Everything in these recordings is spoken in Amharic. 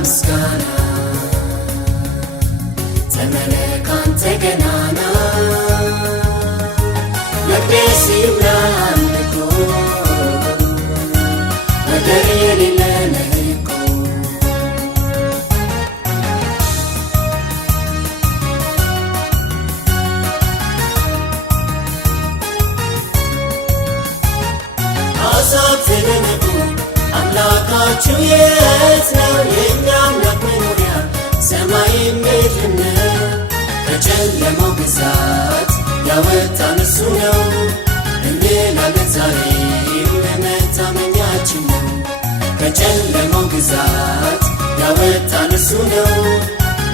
ምስጋና ተመለክ አንተ ገናና መቅደስ ይብራ አምልኮ ወደር የሌለህ እኮ አሕዛብ ተደነቁ አምላካችሁ የት ነው? የእኛ አምላክ መኖሪያ ሰማይ ምድር ነው። ከጨለማው ግዛት ያወጣን እርሱ ነው እንላለን ዛሬም መታመኛችን ነው። ከጨለማው ግዛት ያወጣን እርሱ ነው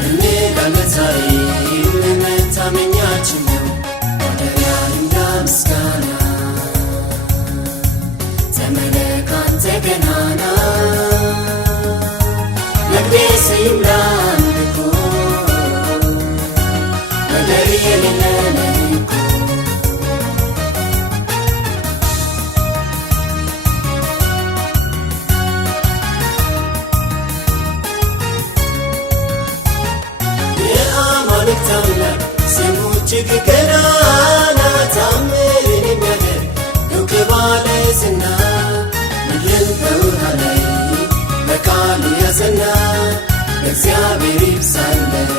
እንላለን ዛሬም መታመኛችን ነው። ማደሪያ ይምራ ምስጋና ተመለክ አንተ ገናና መቅደስ ይምራ አምልኮ ወደር የሌለህ እኮ የአማልክት አምላክ ስሙ እጅግ ገናና ታምርን የሚያደርግ ድንቅ ባለዝና ምድርን በውሃ ላይ በቃሉ ያጸና እግዚአብሔር ይብዛለት